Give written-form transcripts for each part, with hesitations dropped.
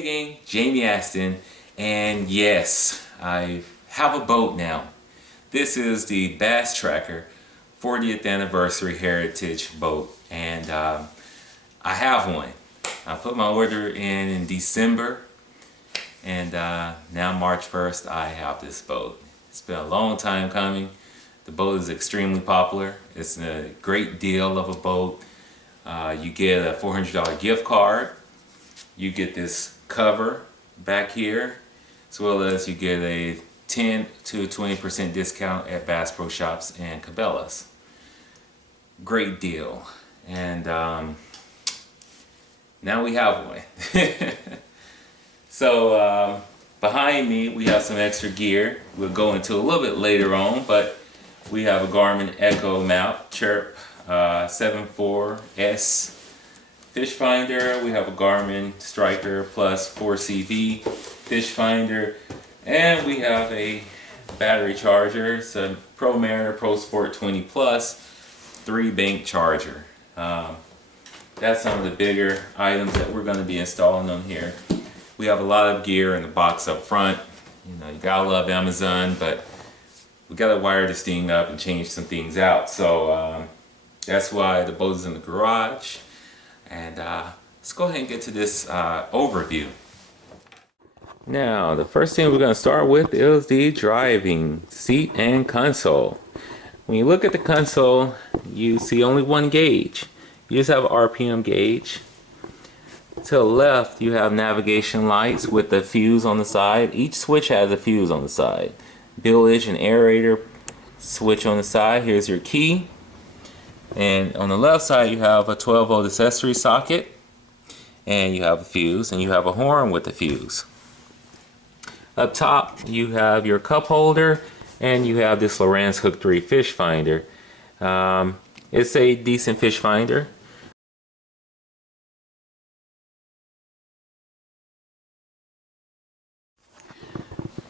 again, Jamie Aston, and yes, I have a boat now. This is the Bass Tracker 40th Anniversary Heritage boat, and I have one. I put my order in December, and now March 1st I have this boat. It's been a long time coming. The boat is extremely popular. It's a great deal of a boat. You get a $400 gift card. You get this cover back here, as well as you get a 10 to 20% discount at Bass Pro Shops and Cabela's. Great deal. And now we have one. So behind me we have some extra gear we'll go into a little bit later on, but we have a Garmin Echo Mount Chirp 74S fish finder. We have a Garmin Striker Plus 4CV fish finder, and we have a battery charger. It's a Pro Mariner Pro Sport 20 Plus 3-bank charger. That's some of the bigger items that we're going to be installing on here. We have a lot of gear in the box up front. You know, you gotta love Amazon, but we gotta wire this thing up and change some things out. So that's why the boat is in the garage. And let's go ahead and get to this overview. Now, the first thing we're going to start with is the driving seat and console. When you look at the console, you see only one gauge. You just have an RPM gauge. To the left, you have navigation lights with the fuse on the side. Each switch has a fuse on the side. Bilge and aerator switch on the side. Here's your key. And on the left side, you have a 12-volt accessory socket, and you have a fuse, and you have a horn with a fuse. Up top, you have your cup holder, and you have this Lowrance Hook 3 fish finder. It's a decent fish finder.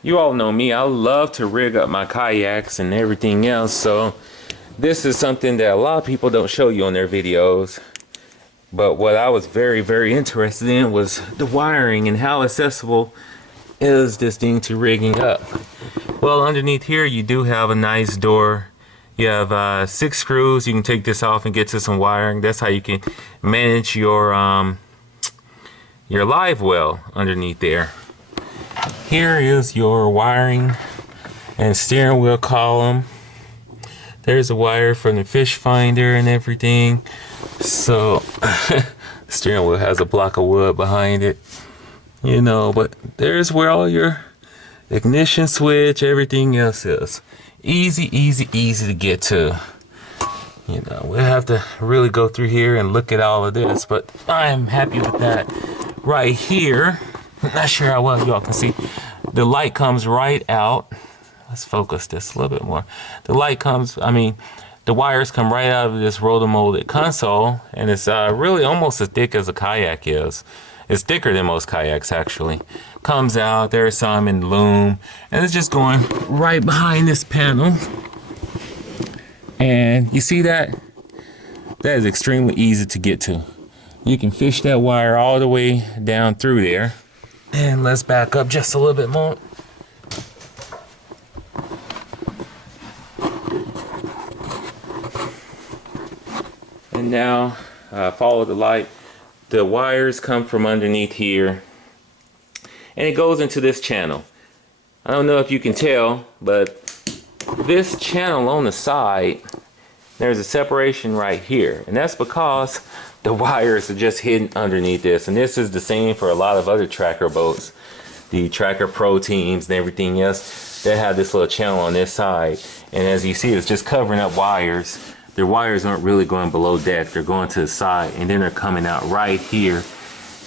You all know me, I love to rig up my kayaks and everything else, so this is something that a lot of people don't show you on their videos. But what I was very interested in was the wiring and how accessible is this thing to rigging up. Well, underneath here you do have a nice door. You have 6 screws. You can take this off and get to some wiring. That's how you can manage your live well underneath there. Here is your wiring and steering wheel column. There's a wire from the fish finder and everything. So the steering wheel has a block of wood behind it, you know, but there's where all your ignition switch, everything else is. Easy to get to. You know, we'll have to really go through here and look at all of this, but I'm happy with that. Right here, not sure how well y'all can see, the light comes right out. Let's focus this a little bit more. The light comes, the wires come right out of this roto-molded console, and it's really almost as thick as a kayak is. It's thicker than most kayaks, actually. Comes out, there's some in loom, and it's just going right behind this panel. And you see that? That is extremely easy to get to. You can fish that wire all the way down through there. And let's back up just a little bit more. And now follow the light. The wires come from underneath here, and it goes into this channel. I don't know if you can tell, but this channel on the side, there's a separation right here, and that's because the wires are just hidden underneath this. And this is the same for a lot of other tracker boats, the Tracker Pro teams and everything else. They have this little channel on this side, and as you see, it's just covering up wires. Their wires aren't really going below deck, they're going to the side, and then they're coming out right here.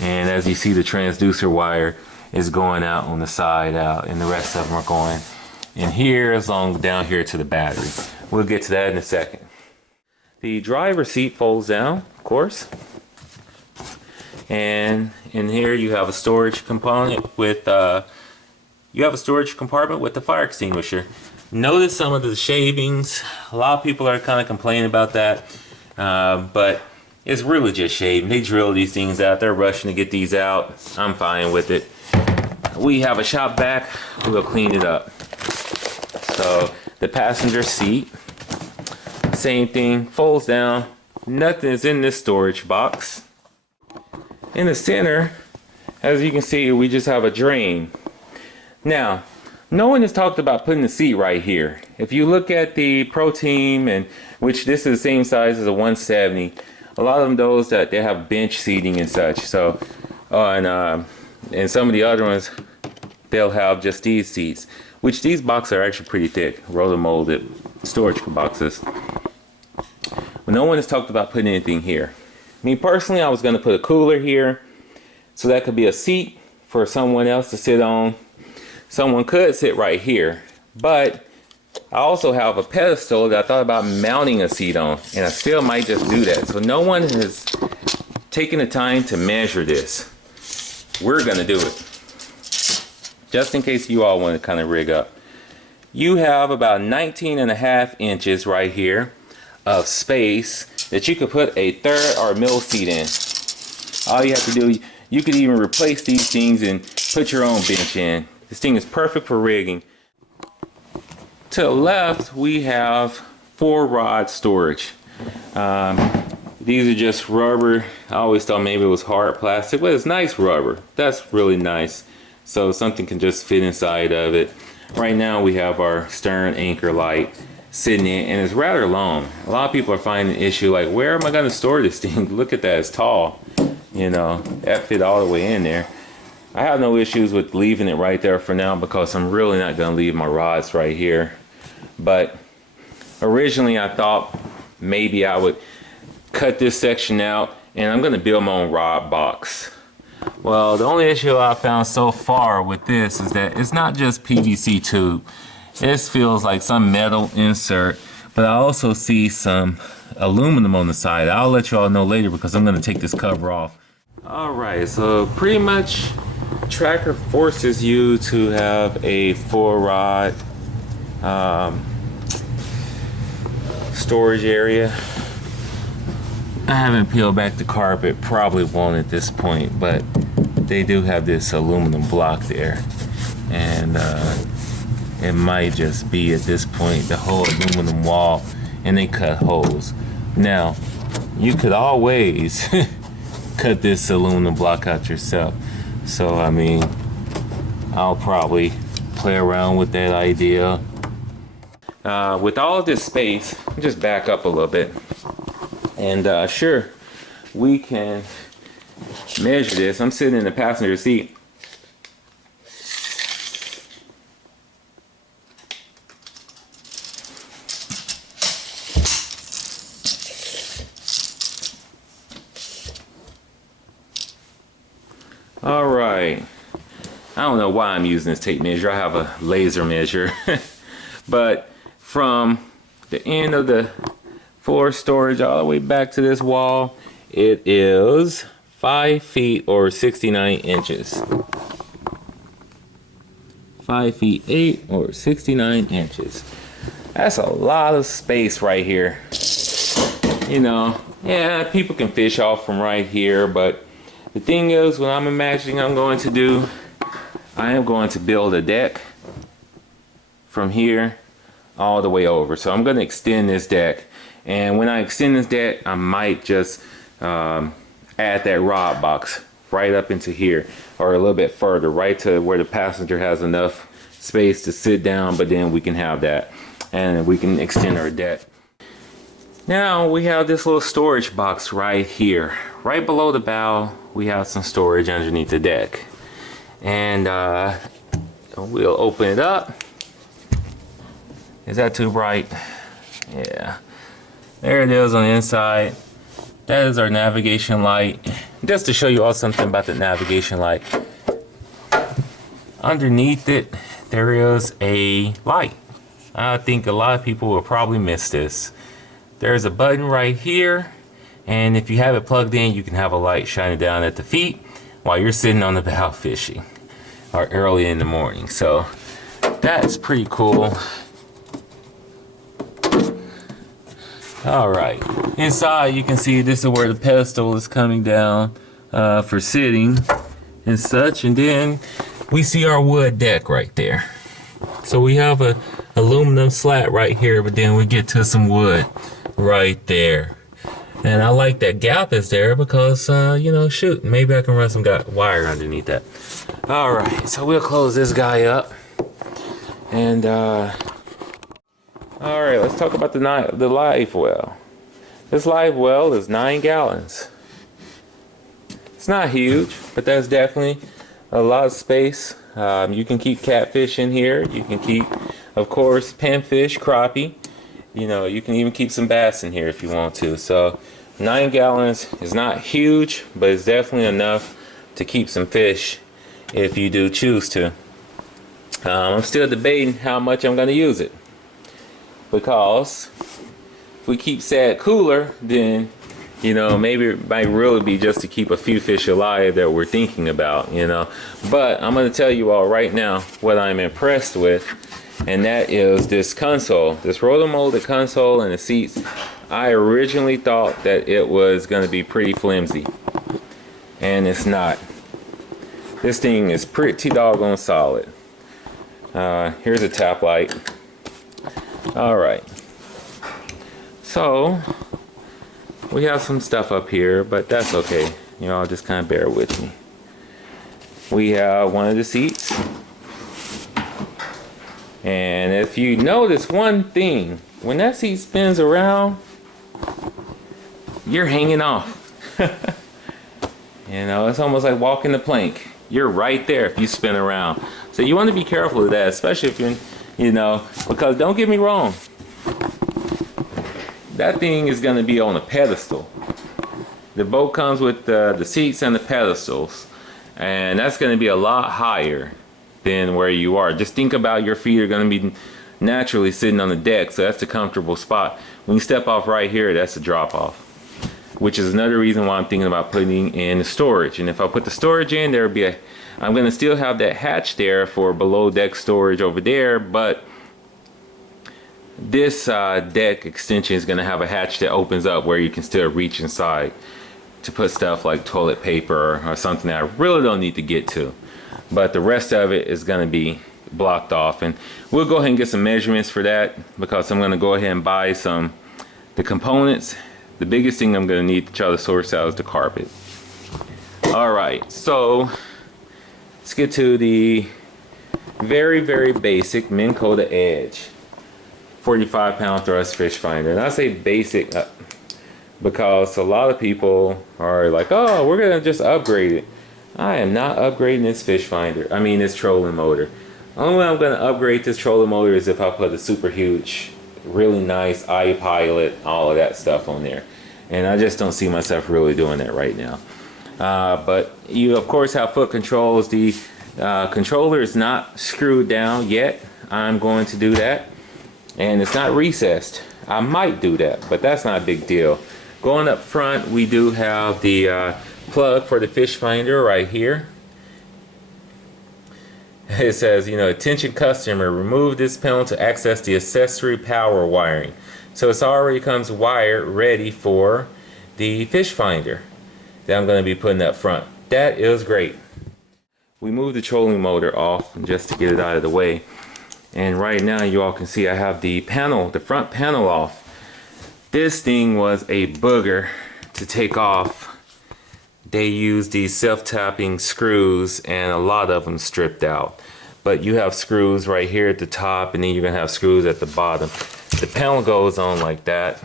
And as you see, the transducer wire is going out on the side out, and the rest of them are going in here, as long down here to the battery. We'll get to that in a second. The driver's seat folds down, of course, and in here you have a storage component with you have a storage compartment with the fire extinguisher. Notice some of the shavings. A lot of people are kind of complaining about that, but It's really just shaving. They drill these things out. They're rushing to get these out. I'm fine with it. We have a shop vac. We'll clean it up. So the passenger seat, same thing, folds down. Nothing is in this storage box. In the center, as you can see, we just have a drain. Now, no one has talked about putting the seat right here. If you look at the Pro Team, and which this is the same size as a 170, a lot of them, those that they have bench seating and such. So, and some of the other ones, they'll have just these seats, which these boxes are actually pretty thick, roller molded storage boxes. But no one has talked about putting anything here. Me personally, I was going to put a cooler here, so that could be a seat for someone else to sit on. Someone could sit right here, but I also have a pedestal that I thought about mounting a seat on, and I still might just do that. So no one has taken the time to measure this. We're gonna do it. Just in case you all want to kind of rig up. You have about 19.5 inches right here of space that you could put a third or middle seat in. All you have to do, you could even replace these things and put your own bench in. This thing is perfect for rigging. To the left, we have 4 rod storage. These are just rubber. I always thought maybe it was hard plastic, but it's nice rubber. That's really nice. So something can just fit inside of it. Right now we have our stern anchor light sitting in, and it's rather long. A lot of people are finding an issue like, where am I going to store this thing? Look at that, it's tall. You know, that fit all the way in there. I have no issues with leaving it right there for now because I'm really not going to leave my rods right here. But originally I thought maybe I would cut this section out and I'm going to build my own rod box. Well, the only issue I found so far with this is that it's not just PVC tube. This feels like some metal insert, but I also see some aluminum on the side. I'll let you all know later because I'm going to take this cover off. Alright, so pretty much Tracker forces you to have a 4 rod storage area. I haven't peeled back the carpet, probably won't at this point, but they do have this aluminum block there, and it might just be at this point the whole aluminum wall, and they cut holes. Now you could always cut this aluminum block out yourself, so I mean I'll probably play around with that idea. With all of this space, just back up a little bit, and sure, we can measure this. I'm sitting in the passenger seat. All right, I don't know why I'm using this tape measure. I have a laser measure. But from the end of the floor storage all the way back to this wall, it is 5 feet or 69 inches. 5 feet 8 or 69 inches. That's a lot of space right here. You know, yeah, people can fish off from right here, but the thing is, what I'm imagining I'm going to do, I am going to build a deck from here all the way over. So I'm going to extend this deck, and when I extend this deck, I might just add that rod box right up into here, or a little bit further, right to where the passenger has enough space to sit down, but then we can have that and we can extend our deck. Now we have this little storage box right here. Right below the bow, we have some storage underneath the deck. And we'll open it up. Is that too bright? Yeah. There it is on the inside. That is our navigation light. Just to show you all something about the navigation light. Underneath it, there is a light. I think a lot of people will probably miss this. There's a button right here, and if you have it plugged in, you can have a light shining down at the feet while you're sitting on the bow fishing, or early in the morning. So that's pretty cool. All right, inside you can see this is where the pedestal is coming down for sitting and such, and then we see our wood deck right there. So we have a aluminum slat right here, but then we get to some wood right there. And I like that gap is there because, you know, shoot, maybe I can run some wire underneath that. All right, so we'll close this guy up. And, all right, let's talk about the live well. This live well is 9 gallons. It's not huge, but that's definitely a lot of space. You can keep catfish in here. You can keep, of course, panfish, crappie. You know, you can even keep some bass in here if you want to. So 9 gallons is not huge, but it's definitely enough to keep some fish if you do choose to. I'm still debating how much I'm going to use it, because if we keep sad cooler, then, you know, maybe it might really be just to keep a few fish alive that we're thinking about, you know. But I'm going to tell you all right now what I'm impressed with, and that is this console, this rotomolded console and the seats. I originally thought that it was going to be pretty flimsy, and it's not. This thing is pretty doggone solid. Here's a tap light. All right. So we have some stuff up here, but that's okay. You know, just kind of bear with me. We have one of the seats. And if you notice one thing, when that seat spins around, you're hanging off. You know, it's almost like walking the plank. You're right there if you spin around. So you want to be careful of that, especially if you're, you know, because don't get me wrong, that thing is going to be on a pedestal. The boat comes with the seats and the pedestals, and that's going to be a lot higher than where you are. Just think about your feet are going to be naturally sitting on the deck, so that's a comfortable spot. When you step off right here, that's a drop off, which is another reason why I'm thinking about putting in the storage. And if I put the storage in, there will be I'm going to still have that hatch there for below deck storage over there, but this deck extension is going to have a hatch that opens up where you can still reach inside to put stuff like toilet paper or something that I really don't need to get to. But the rest of it is going to be blocked off, and we'll go ahead and get some measurements for that, because I'm going to go ahead and buy the components. The biggest thing I'm going to need to try to source out is the carpet. Alright, so let's get to the very, very basic Minn Kota Edge 45-pound thrust fish finder. And I say basic because a lot of people are like, oh, we're going to just upgrade it. I am not upgrading this fish finder. I mean, this trolling motor. Only way I'm going to upgrade this trolling motor is if I put a super huge, really nice iPilot, all of that stuff on there. And I just don't see myself really doing that right now. But you, of course, have foot controls. The controller is not screwed down yet. I'm going to do that. And it's not recessed. I might do that, but that's not a big deal. Going up front, we do have the plug for the fish finder right here. It says, you know, attention customer, remove this panel to access the accessory power wiring. So it's already comes wired ready for the fish finder that I'm going to be putting up front. That is great. We moved the trolling motor off just to get it out of the way. And right now you all can see I have the panel, the front panel off. This thing was a booger to take off. They use these self-tapping screws, and a lot of them stripped out. But you have screws right here at the top, and then you're gonna have screws at the bottom. The panel goes on like that,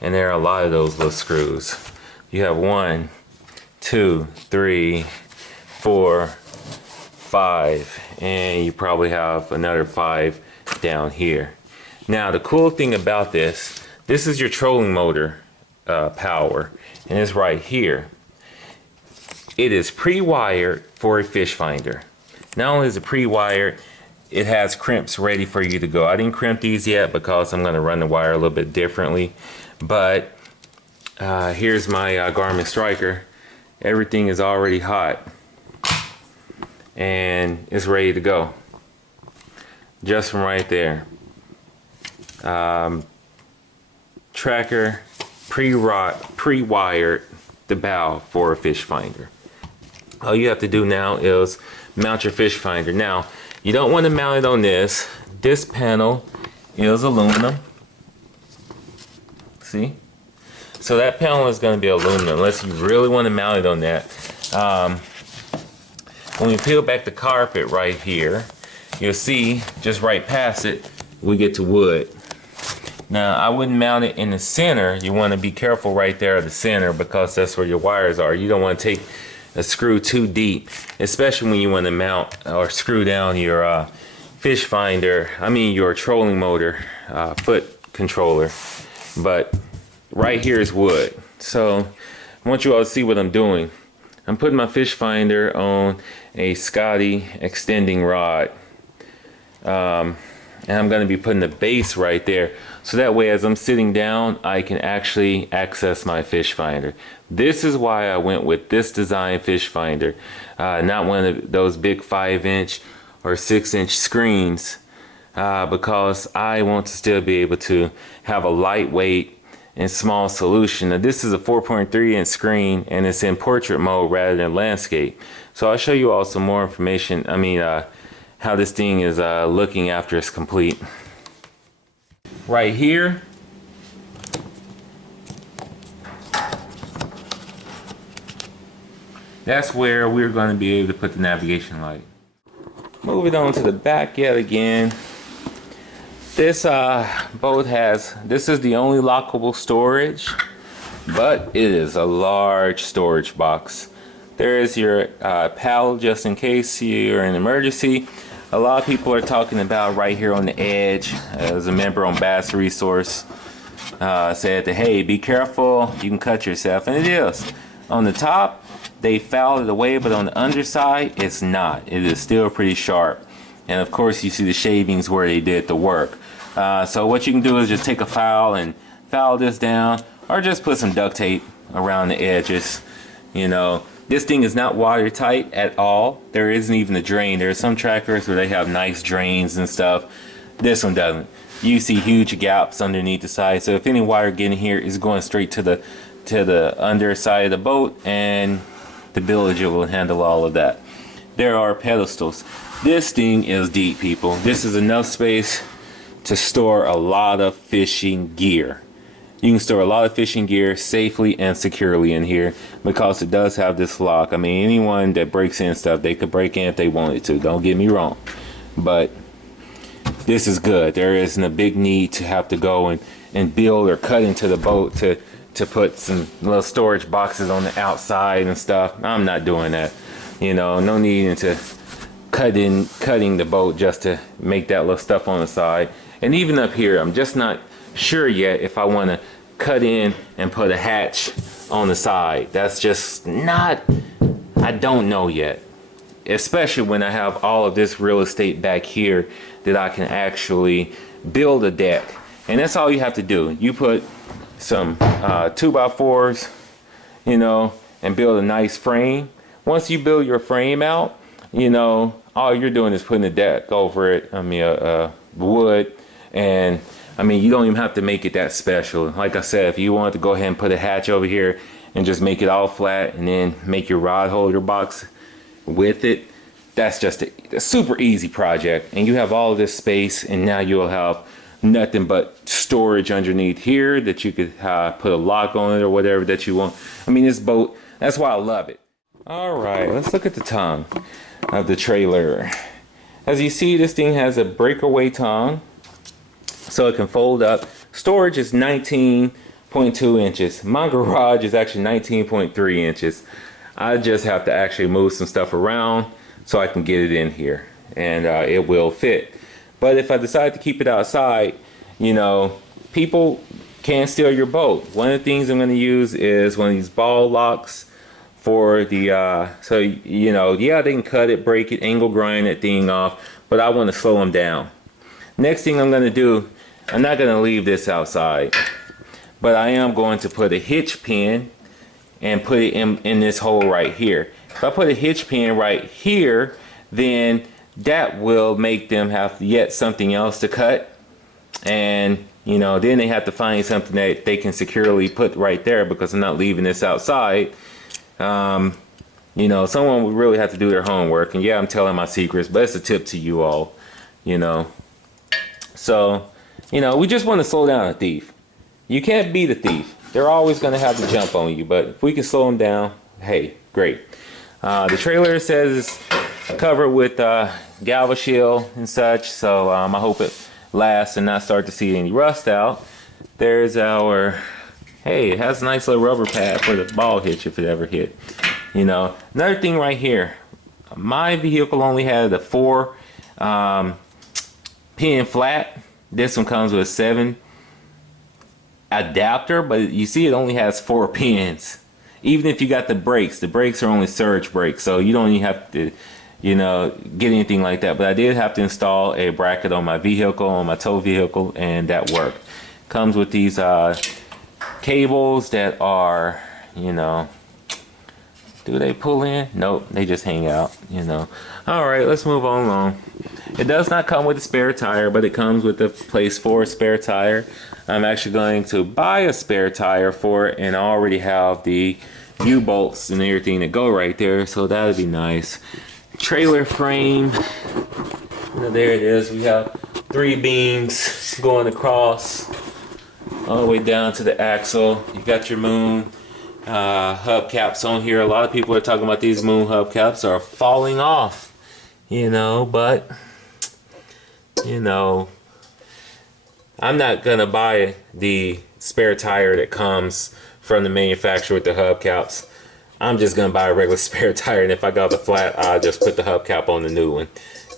and there are a lot of those little screws. You have 1, 2, 3, 4, 5, and you probably have another 5 down here. Now the cool thing about this is your trolling motor power, and it's right here. It is pre-wired for a fish finder. Not only is it pre-wired, it has crimps ready for you to go. I didn't crimp these yet because I'm going to run the wire a little bit differently. But here's my Garmin Striker. Everything is already hot and it's ready to go. Just from right there. tracker pre-wired the bow for a fish finder. All you have to do now is mount your fish finder. Now, you don't want to mount it on this. This panel is aluminum. See? So that panel is going to be aluminum unless you really want to mount it on that. When we peel back the carpet right here, you'll see just right past it, we get to wood. Now, I wouldn't mount it in the center. You want to be careful right there at the center because that's where your wires are. You don't want to take a screw too deep, especially when you want to mount or screw down your fish finder, your trolling motor foot controller. But right here is wood. So I want you all to see what I'm doing. I'm putting my fish finder on a Scotty extending rod. And I'm going to be putting the base right there. So that way as I'm sitting down, I can actually access my fish finder. This is why I went with this design fish finder. Not one of those big 5-inch or 6-inch screens. Because I want to still be able to have a lightweight and small solution. Now this is a 4.3-inch screen and it's in portrait mode rather than landscape. So I'll show you all some more information. How this thing is looking after it's complete. Right here, that's where we're going to be able to put the navigation light. Moving on to the back yet again. This boat this is the only lockable storage, but it is a large storage box. There is your paddle just in case you're in an emergency. A lot of people are talking about right here on the edge, as a member on Bass Resource said that, hey, be careful, you can cut yourself, and it is. On the top, they filed it away, but on the underside, it's not. It is still pretty sharp. And of course, you see the shavings where they did the work. So what you can do is just take a file and file this down, or just put some duct tape around the edges. This thing is not watertight at all. There isn't even a drain. There are some trackers where they have nice drains and stuff. This one doesn't. You see huge gaps underneath the side. So if any water getting here is going straight to the underside of the boat, and the bilge will handle all of that. There are pedestals. This thing is deep, people. This is enough space to store a lot of fishing gear. You can store a lot of fishing gear safely and securely in here because it does have this lock. Anyone that breaks in stuff, they could break in if they wanted to. Don't get me wrong. But this is good. There isn't a big need to have to go and build or cut into the boat to put some little storage boxes on the outside and stuff. I'm not doing that. No need to cutting the boat just to make that little stuff on the side. And even up here, I'm just not sure yet if I want to cut in and put a hatch on the side. That's just not, I don't know yet, especially when I have all of this real estate back here that I can actually build a deck. And that's all you have to do. You put some 2x4s, and build a nice frame. Once you build your frame out, all you're doing is putting a deck over it, wood. And you don't even have to make it that special. Like I said, if you want to go ahead and put a hatch over here and just make it all flat and then make your rod holder box with it, that's just a super easy project. And you have all of this space, and now you'll have nothing but storage underneath here that you could put a lock on it or whatever that you want. This boat, that's why I love it. All right, let's look at the tongue of the trailer. As you see, this thing has a breakaway tongue, so it can fold up. Storage is 19.2 inches. My garage is actually 19.3 inches. I just have to actually move some stuff around so I can get it in here, and it will fit. But if I decide to keep it outside, people can steal your boat. One of the things I'm going to use is one of these ball locks for the, yeah, they can cut it, break it, angle grind that thing off, but I want to slow them down. Next thing I'm going to do, I'm not going to leave this outside, but I am going to put a hitch pin and put it in this hole right here. If I put a hitch pin right here, then that will make them have yet something else to cut. And You know, then they have to find something that they can securely put right there because I'm not leaving this outside. You know, someone would really have to do their homework. And yeah, I'm telling my secrets, but it's a tip to you all, you know. So, you know, we just want to slow down a thief. You can't beat a thief. They're always going to have to jump on you. But if we can slow them down, hey, great. The trailer says it's covered with Galva Shield and such. So I hope it lasts and not start to see any rust out. There's our, hey, it has a nice little rubber pad for the ball hitch if it ever hit. You know, another thing right here, my vehicle only had a 4 pin flat. This one comes with a 7 adapter, but you see it only has 4 pins. Even if you got the brakes are only surge brakes, so you don't even have to, you know, get anything like that. But I did have to install a bracket on my vehicle, on my tow vehicle, and that worked. Comes with these cables that are, you know, do they pull in? Nope, they just hang out, you know. Alright, let's move on along. It does not come with a spare tire, but it comes with a place for a spare tire. I'm actually going to buy a spare tire for it, and I already have the U-bolts and everything that go right there, so that would be nice. Trailer frame, you know, there it is. We have 3 beams going across all the way down to the axle. You got your moon hubcaps on here. A lot of people are talking about these moon hubcaps are falling off, you know, but you know, I'm not gonna buy the spare tire that comes from the manufacturer with the hubcaps. I'm just gonna buy a regular spare tire, and if I got the flat, I'll just put the hubcap on the new one,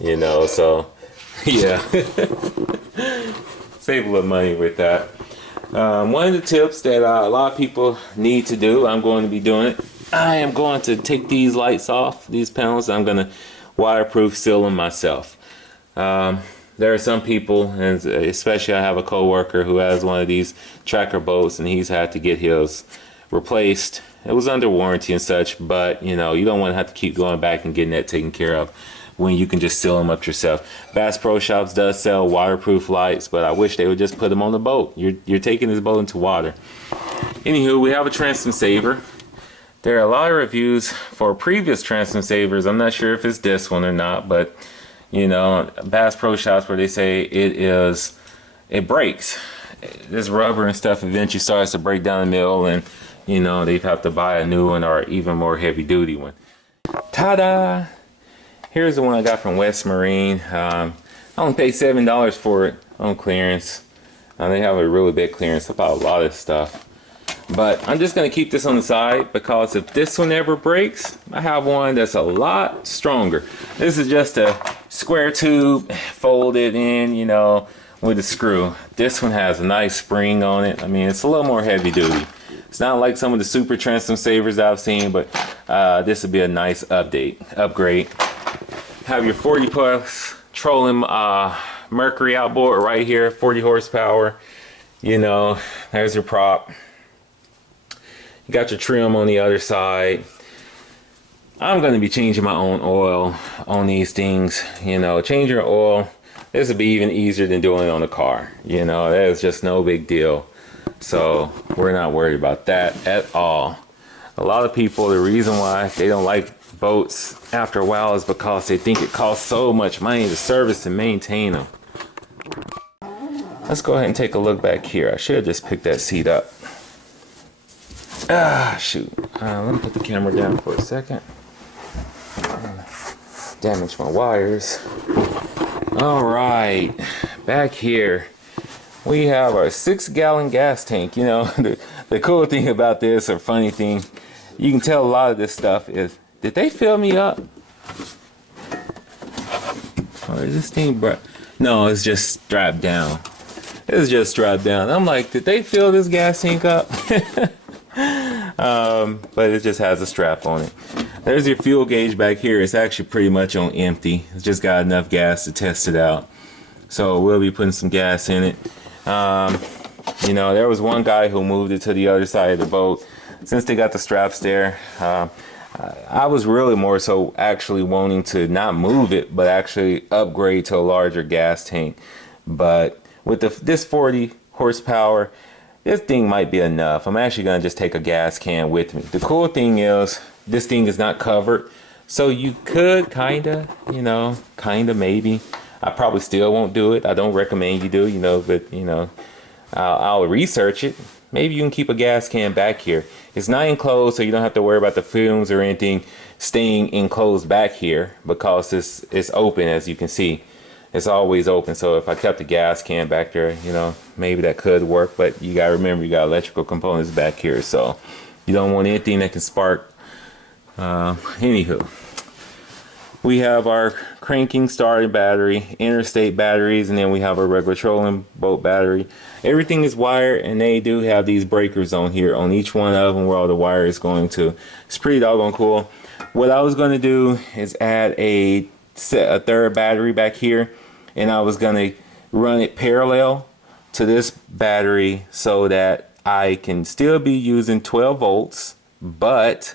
you know. So yeah, save a little money with that. One of the tips that a lot of people need to do, I'm going to be doing it. I am going to take these lights off, these panels. I'm going to waterproof seal them myself. There are some people, and especially I have a coworker who has one of these tracker boats, and he's had to get his replaced. It was under warranty and such, but you know, you don't want to have to keep going back and getting that taken care of when you can just seal them up yourself. Bass Pro Shops does sell waterproof lights, but I wish they would just put them on the boat. You're taking this boat into water. Anywho, we have a transom saver. There are a lot of reviews for previous transom savers. I'm not sure if it's this one or not, but you know, Bass Pro Shops where they say it breaks. This rubber and stuff eventually starts to break down the middle, and you know, they have to buy a new one or even more heavy duty one. Ta-da! Here's the one I got from West Marine. I only paid $7 for it on clearance. They have a really big clearance about a lot of stuff. But I'm just going to keep this on the side because if this one ever breaks, I have one that's a lot stronger. This is just a square tube folded in, you know, with a screw. This one has a nice spring on it. I mean, it's a little more heavy duty. It's not like some of the super transom savers I've seen, but this would be a nice upgrade. Have your 40 plus trolling Mercury outboard right here, 40 horsepower. You know, there's your prop. You got your trim on the other side. I'm going to be changing my own oil on these things. You know, change your oil. This would be even easier than doing it on the car. You know, that is just no big deal. So we're not worried about that at all. A lot of people, the reason why they don't like boats after a while is because they think it costs so much money to service and maintain them. Let's go ahead and take a look back here. I should have just picked that seat up. Ah, shoot. Let me put the camera down for a second. Damage my wires. All right, back here we have our 6-gallon gas tank. You know, the cool thing about this, or funny thing, you can tell a lot of this stuff is, did they fill me up? Or is this thing no, it's just strapped down. It's just strapped down. I'm like, did they fill this gas tank up? But it just has a strap on it. There's your fuel gauge back here. It's actually pretty much on empty. It's just got enough gas to test it out. So we'll be putting some gas in it. You know, there was one guy who moved it to the other side of the boat. Since they got the straps there, I was really more so actually wanting to not move it, but actually upgrade to a larger gas tank. But with this 40 horsepower. This thing might be enough. I'm actually gonna just take a gas can with me. The cool thing is this thing is not covered, so you could kinda, you know, maybe. I probably still won't do it. I don't recommend you do, you know, but you know, I'll research it. Maybe you can keep a gas can back here. It's not enclosed, so you don't have to worry about the fumes or anything staying enclosed back here, because it's open, as you can see. It's always open. So if I kept a gas can back there, you know, maybe that could work. But you gotta remember, you got electrical components back here, so you don't want anything that can spark. Anywho, we have our cranking starting battery, interstate batteries, and then we have our regular trolling boat battery. Everything is wired, and they do have these breakers on here on each one of them where all the wire is going to. It's pretty doggone cool. What I was going to do is add a third battery back here, and I was going to run it parallel to this battery so that I can still be using 12 volts, but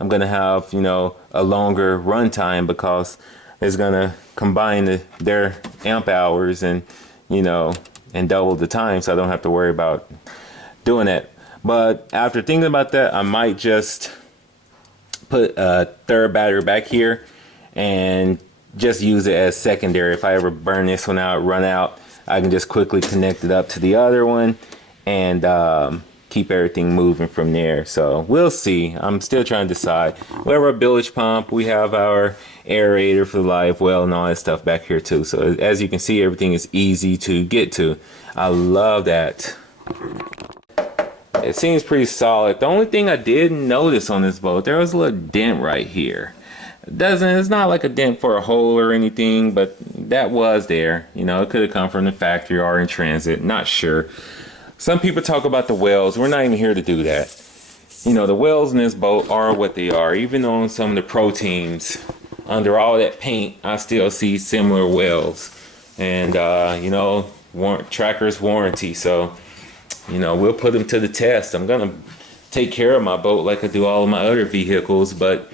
I'm going to have, you know, a longer run time, because it's going to combine their amp hours and, you know, and double the time, so I don't have to worry about doing that. But after thinking about that, I might just put a third battery back here and just use it as secondary. If I ever burn this one out, run out, I can just quickly connect it up to the other one and keep everything moving from there. So we'll see. I'm still trying to decide. We have our bilge pump, we have our aerator for the live well, and all that stuff back here too. So as you can see, everything is easy to get to. I love that. It seems pretty solid. The only thing I did notice on this boat, there was a little dent right here. It's not like a dent for a hole or anything, but that was there. You know, it could have come from the factory or in transit, not sure. Some people talk about the wells. We're not even here to do that. You know, the wells in this boat are what they are. Even on some of the pro teams, under all that paint, I still see similar wells. And, you know, Tracker's warranty. So, you know, we'll put them to the test. I'm going to take care of my boat like I do all of my other vehicles, but,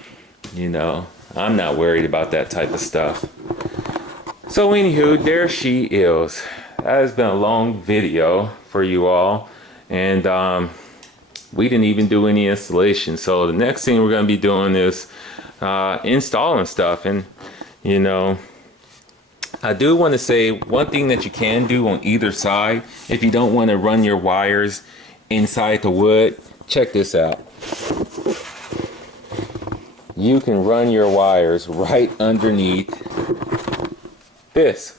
you know, I'm not worried about that type of stuff. So, anywho, there she is. That has been a long video for you all. And, we didn't even do any installation. So the next thing we're going to be doing is installing stuff. And you know, I do want to say one thing that you can do on either side, if you don't want to run your wires inside the wood, check this out. You can run your wires right underneath this.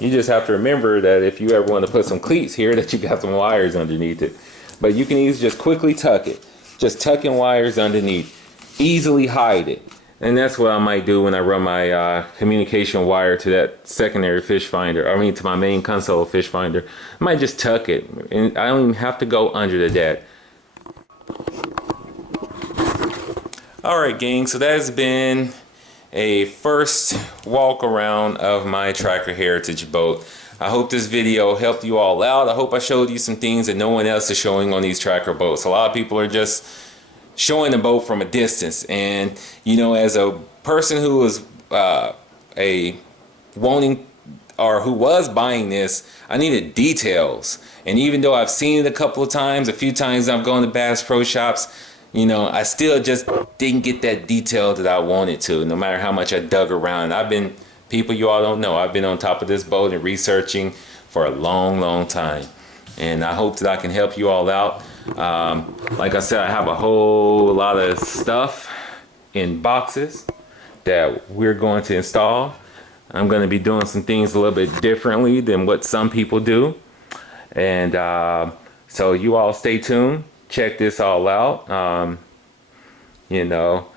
You just have to remember that if you ever want to put some cleats here, that you got some wires underneath it. But you can easily just quickly tuck it. Just tucking wires underneath. Easily hide it. And that's what I might do when I run my communication wire to that secondary fish finder. I mean, to my main console fish finder. I might just tuck it. And I don't even have to go under the deck. Alright gang, so that has been a first walk around of my Tracker Heritage boat. I hope this video helped you all out. I hope I showed you some things that no one else is showing on these Tracker boats. A lot of people are just showing the boat from a distance, and you know, as a person who was who was buying this, I needed details. And even though I've seen it a couple of times, a few times I've gone to Bass Pro Shops, you know, I still just didn't get that detail that I wanted to, no matter how much I dug around. People you all don't know, I've been on top of this boat and researching for a long time. And I hope that I can help you all out. Like I said, I have a whole lot of stuff in boxes that we're going to install. I'm going to be doing some things a little bit differently than what some people do. And so you all stay tuned. Check this all out. You know,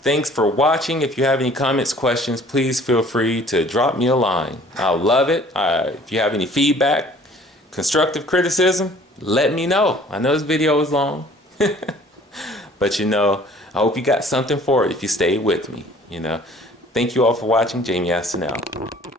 thanks for watching. If you have any comments, questions, please feel free to drop me a line. I'll love it. If you have any feedback, constructive criticism, let me know. I know this video is long, but you know, I hope you got something for it if you stayed with me. You know, thank you all for watching. Jamie Aston out.